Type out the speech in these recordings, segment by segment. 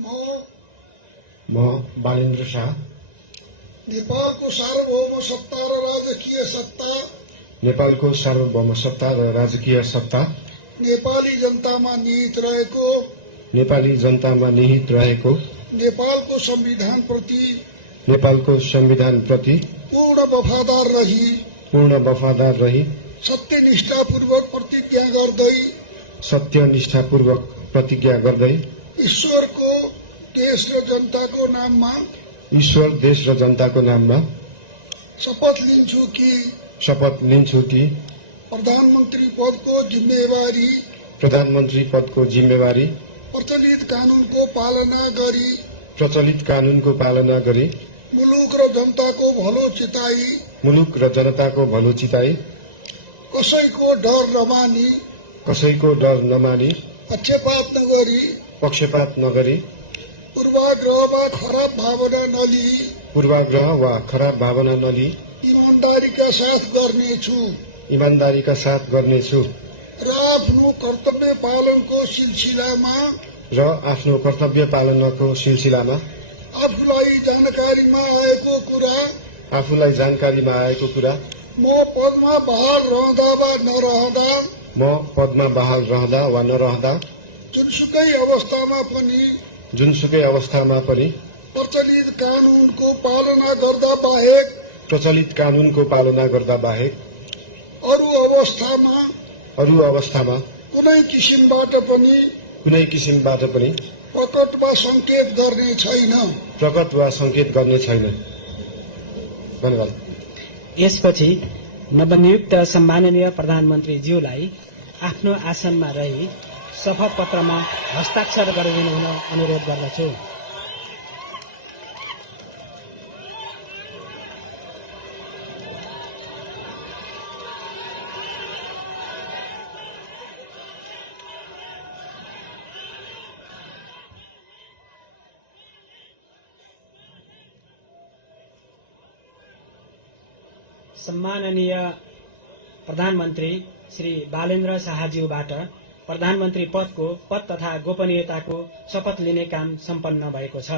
म बालेन्द्र शाह नेपालको सार्वभौम सत्ता र राजकीय सत्ता नेपालको सार्वभौम सत्ता र राजकीय सत्ता नेपाली जनतामा निहित रहेको नेपाली जनतामा निहित रहेको नेपालको संविधान प्रति पूर्ण वफादार रही सत्यनिष्ठापूर्वक प्रतिज्ञा गर्दै ईश्वर देश र जनताको नाममा शपथ लिन्छु कि प्रधानमन्त्री पदको जिम्मेवारी प्रचलित कानूनको पालना गरी मुलुक र जनताको भलो चिताई कसैको डर नमानी पक्षपात नगरी पूर्वाग्रह वा खराब भावना नलिई ईमानदारीका साथ गर्नेछु र आफ्नो कर्तव्य पालनको सिलसिलामा आफूलाई जानकारीमा आएको कुरा म पदमा बहाल रहँदा वा नरहँदा जुनसुकै अवस्थामा पनि प्रचलित कानूनको पालना गर्दा बाहेक अरू अवस्थामा कुनै किसिमबाट पनि प्रकट वा संकेत गर्ने छैन। धन्यवाद। यसपछि नवनियुक्त सम्माननीय प्रधानमन्त्रीज्यूलाई आफ्नो आसनमा रही शपथ पत्रमा हस्ताक्षर गरिदिनु हुन अनुरोध गर्दछु। सम्माननीय प्रधानमन्त्री श्री बालेन्द्र शाहज्यूबाट प्रधानमन्त्री पद तथा गोपनीयताको शपथ लिने काम सम्पन्न भएको छ।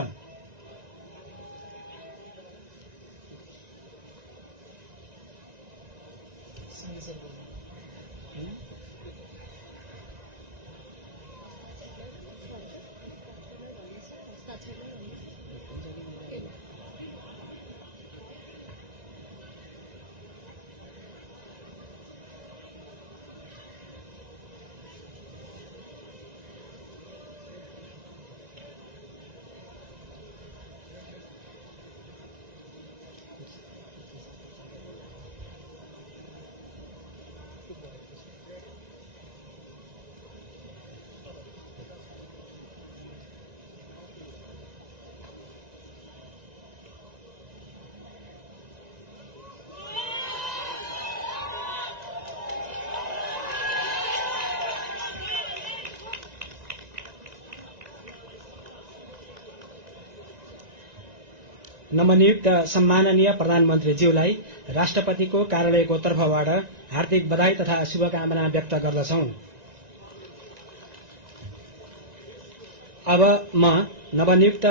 नवनियुक्त सम्माननीय प्रधानमन्त्रीज्यूलाई राष्ट्रपतिको कार्यालयको तर्फबाट हार्दिक बधाई तथा शुभकामना व्यक्त गर्दछौं। अब म नवनियुक्त